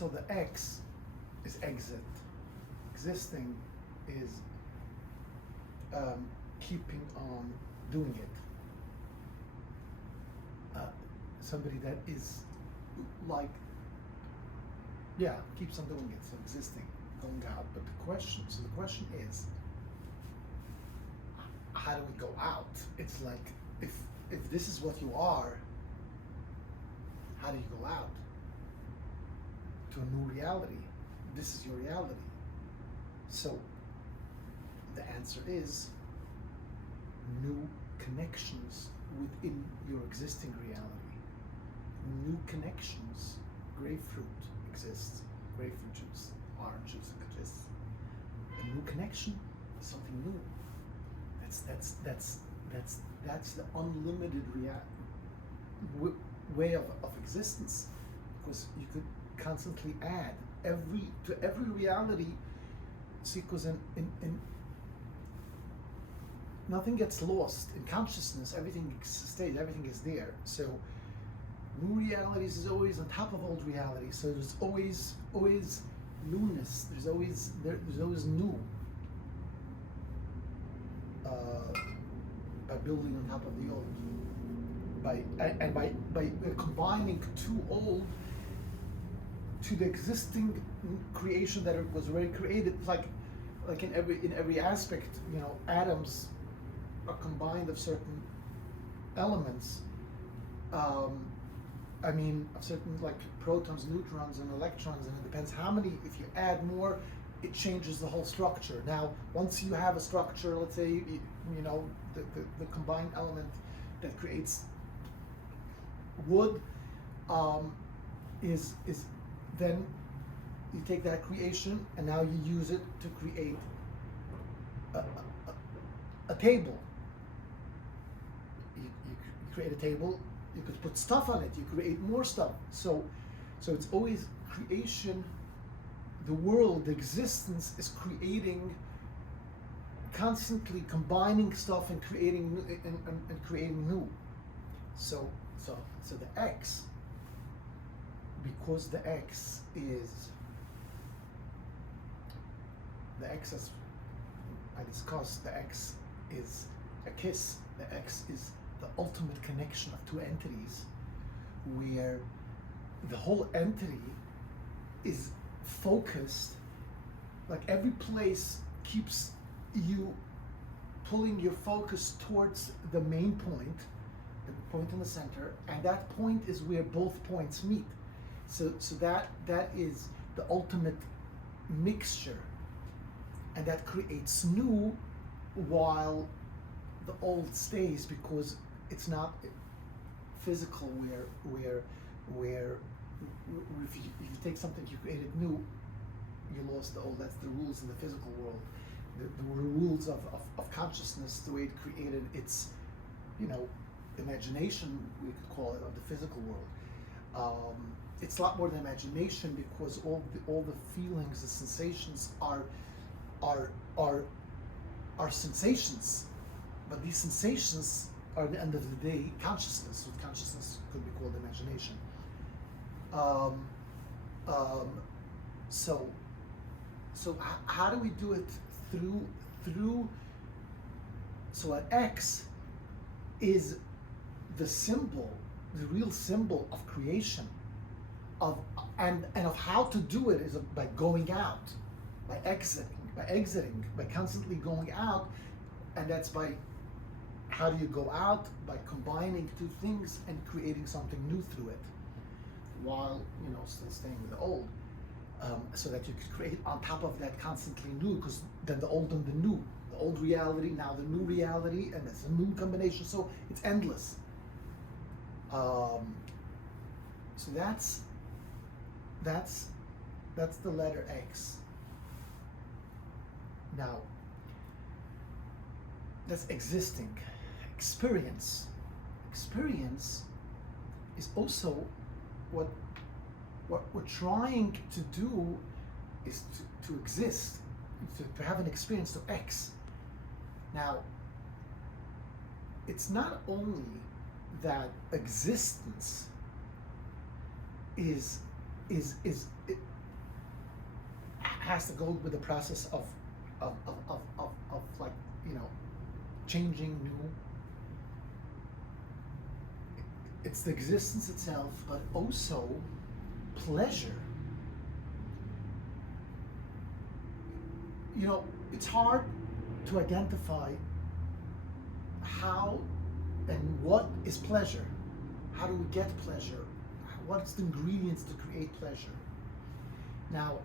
So the X is exit. Existing is keeping on doing it. Somebody that is like, keeps on doing it. So existing, going out. But the question is, how do we go out? It's like, if this is what you are, how do you go out to a new reality? This is your reality. So the answer is new connections within your existing reality. New connections. Grapefruit exists. Grapefruit juice, orange juice exists. A new connection is something new. That's the unlimited way of existence, because you could constantly add to every reality. See, because in nothing gets lost in consciousness. Everything stays. Everything is there. So new realities is always on top of old reality. So there's always newness. There's always new. By building on top of the old, by combining two old to the existing creation that was already created. It's like in every aspect, atoms are combined of certain elements. Of certain, like protons, neutrons, and electrons, and it depends how many. If you add more, it changes the whole structure. Now, once you have a structure, let's say, the combined element that creates wood, is then you take that creation and now you use it to create a table. You create a table. You could put stuff on it. You create more stuff. So it's always creation. The world, the existence is creating, constantly combining stuff and creating and creating new. So the X, because the X as I discussed, the X is a kiss. The X is the ultimate connection of two entities, where the whole entity is focused, like every place keeps you pulling your focus towards the main point, the point in the center, and that point is where both points meet. So that is the ultimate mixture, and that creates new while the old stays, because it's not physical where if you take something you created new, you lost the old. That's the rules in the physical world. The rules of consciousness, the way it created its, imagination, we could call it, of the physical world. It's a lot more than imagination, because all the feelings, the sensations are sensations, but these sensations are, at the end of the day, consciousness. With consciousness could be called imagination. So how do we do it? Through so an X is the symbol, the real symbol of creation, and of how to do it is by going out, by exiting, by constantly going out, and that's by, how do you go out? By combining two things and creating something new through it, while still staying with the old, so that you could create on top of that constantly new, because then the old and the new, the old reality, now the new reality, and it's a new combination, so it's endless. So that's the letter X. Now, that's existing. Experience is also what we're trying to do, is to exist, to have an experience, to X. Now, it's not only that existence is has to go with the process of like, changing new. It's the existence itself, but also pleasure. It's hard to identify how and what is pleasure. How do we get pleasure? What's the ingredients to create pleasure? Now,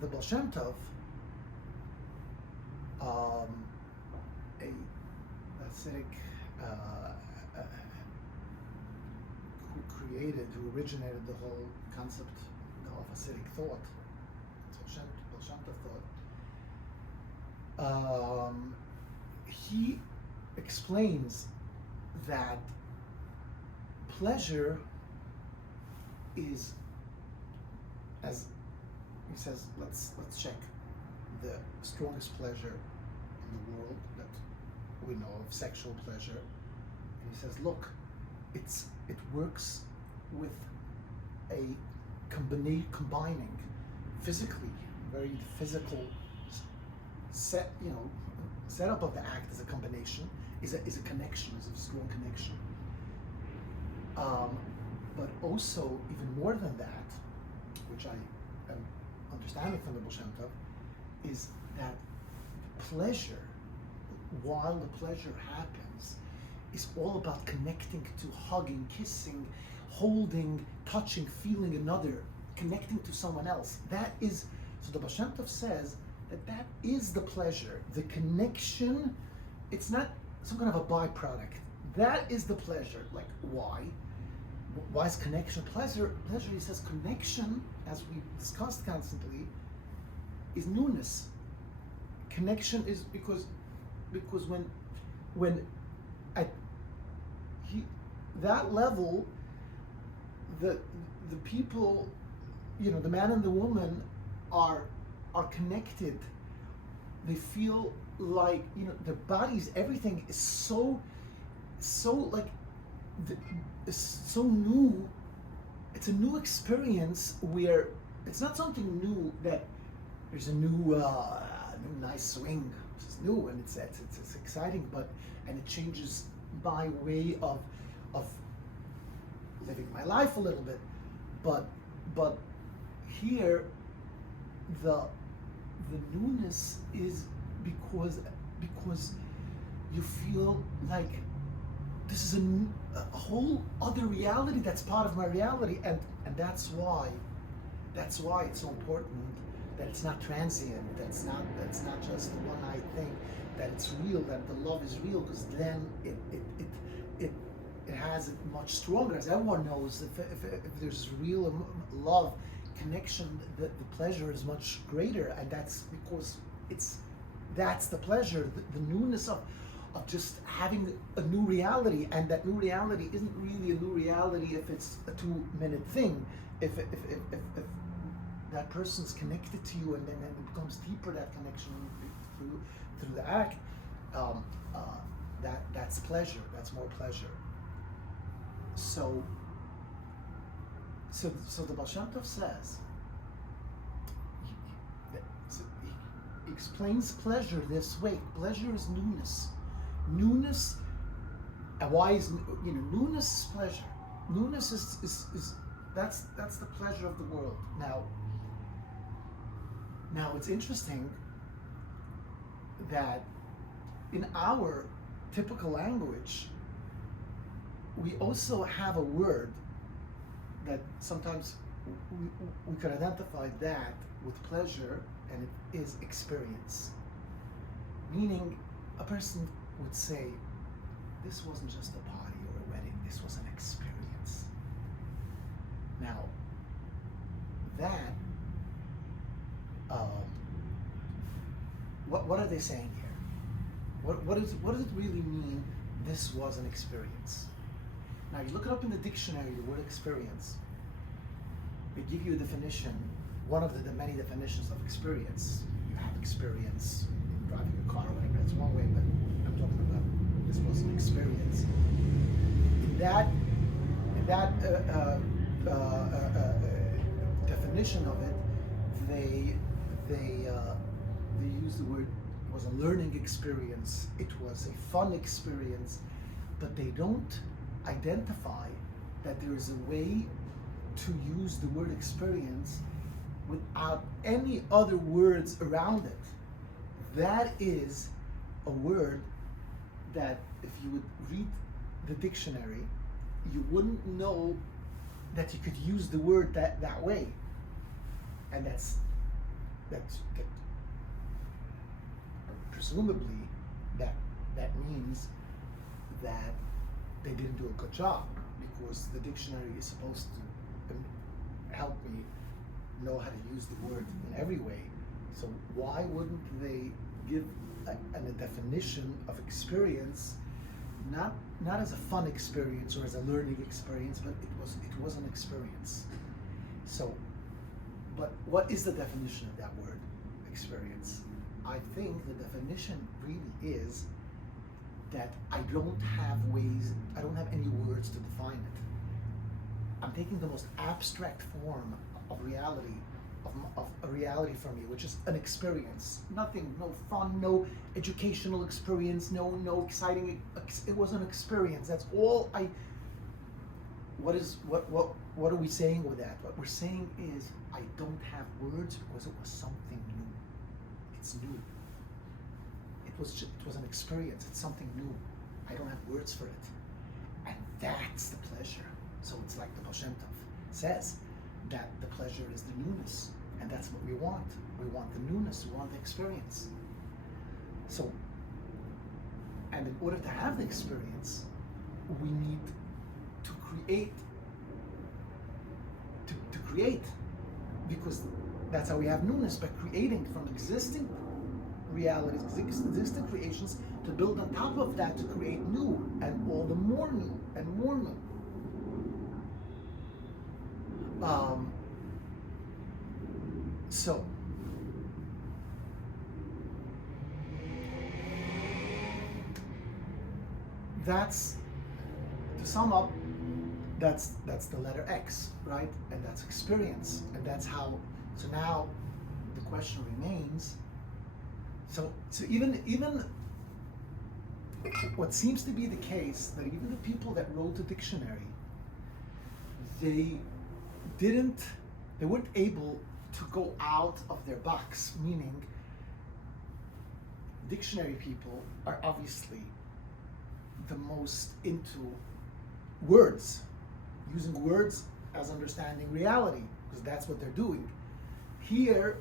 the Baal Shem Tov, a Hasidic who originated the whole concept of Hasidic thought, so Baal Shem Tov thought, he explains that pleasure is, as he says, let's check the strongest pleasure in the world that we know of, sexual pleasure. And he says, look, it works with a combining physically, very physical setup of the act as a combination, is a connection, is a strong connection. But also, even more than that, which I am understanding from the Baal Shem Tov, is that pleasure, while the pleasure happens, is all about connecting to hugging, kissing, holding, touching, feeling another, connecting to someone else. That is, so the Baal Shem Tov says that is the pleasure, the connection. It's not some kind of a byproduct. That is the pleasure. Like, why? Why is connection pleasure? Pleasure, he says, connection, as we discussed constantly, is newness. Connection is because when at that level, the people, the man and the woman are connected. They feel like, their bodies, everything is so like, it's so new. It's a new experience where it's not something new that there's a new nice swing. It's new and it's exciting, and it changes by way of living my life a little bit, but here the newness is because you feel like this is a whole other reality that's part of my reality, and that's why it's so important that it's not transient, that's not just the one night thing, that it's real, that the love is real, because then it has it much stronger. As everyone knows, if there's real love, connection, the pleasure is much greater, and that's because that's the pleasure, the newness of just having a new reality, and that new reality isn't really a new reality if it's a 2-minute thing. If that person's connected to you, and then it becomes deeper, that connection through the act, that's pleasure. That's more pleasure. So the Baal Shem Tov says, he explains pleasure this way. Pleasure is newness. Newness, and why is newness is pleasure? Newness is that's the pleasure of the world. Now it's interesting that in our typical language, we also have a word that sometimes we could identify that with pleasure, and it is experience. Meaning, a person would say, this wasn't just a party or a wedding, this was an experience. Now, that, what are they saying here? What does it really mean, this was an experience? Now, you look it up in the dictionary, the word experience. They give you a definition, one of the many definitions of experience. You have experience in driving a car, whatever, that's one way, but I'm talking about this was an experience. In that definition of it, they use the word, it was a learning experience, it was a fun experience, but they don't identify that there is a way to use the word experience without any other words around it. That is a word that if you would read the dictionary, you wouldn't know that you could use the word that way. And that presumably that means that they didn't do a good job, because the dictionary is supposed to help me know how to use the word in every way. So why wouldn't they give a definition of experience, not as a fun experience or as a learning experience, but it was an experience. So, but what is the definition of that word, experience? I think the definition really is that I don't have any words to define it. I'm taking the most abstract form of reality, of a reality for me, which is an experience. Nothing, no fun, no educational experience, no exciting. It was an experience. That's all I. What are we saying with that? What we're saying is I don't have words because it was something new. It's new. It was an experience. It's something new. I don't have words for it, and that's the pleasure. So it's like the Baal Shem Tov says, that the pleasure is the newness, and that's what we want. We want the newness, we want the experience. So, and in order to have the experience, we need to create, because that's how we have newness, by creating from existing realities, existing creations, to build on top of that to create new, and all the more new, and more new. So, that's, to sum up, that's the letter X, right? And that's experience, and that's how. So now the question remains. So even what seems to be the case, that even the people that wrote the dictionary, they weren't able to go out of their box, meaning dictionary people are obviously the most into words, using words as understanding reality, because that's what they're doing. Here,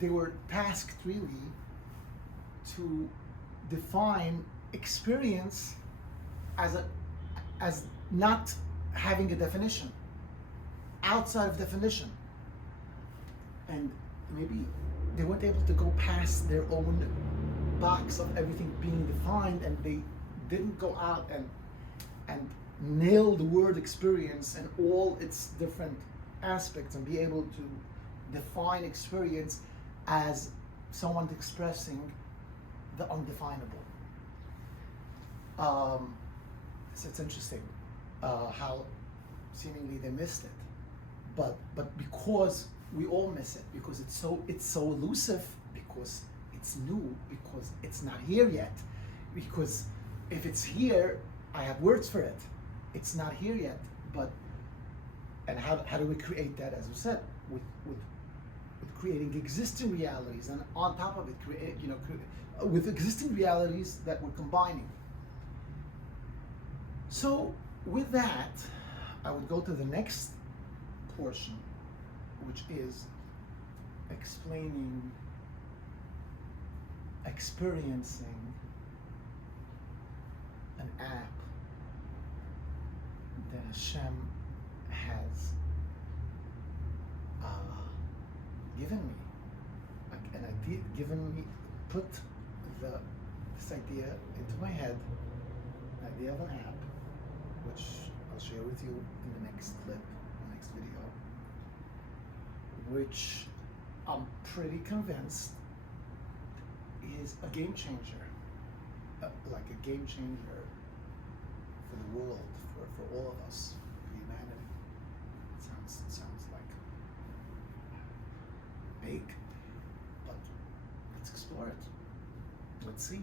they were tasked really to define experience as not having a definition, outside of definition. And maybe they weren't able to go past their own box of everything being defined, and they didn't go out and nail the word experience and all its different aspects, and be able to define experience as someone expressing the undefinable. So it's interesting how seemingly they missed it, but because we all miss it, because it's so elusive, because it's new, because it's not here yet. Because if it's here, I have words for it. It's not here yet, and how do we create that? As we said, with creating existing realities, and on top of it, with existing realities that we're combining. So with that, I would go to the next portion, which is experiencing an app that Hashem has given me, an idea, put this idea into my head, an idea of an app, which I'll share with you in the next clip, the next video, which I'm pretty convinced is a game changer, like a game changer for the world, for all of us, for humanity. It sounds like big, Let's see.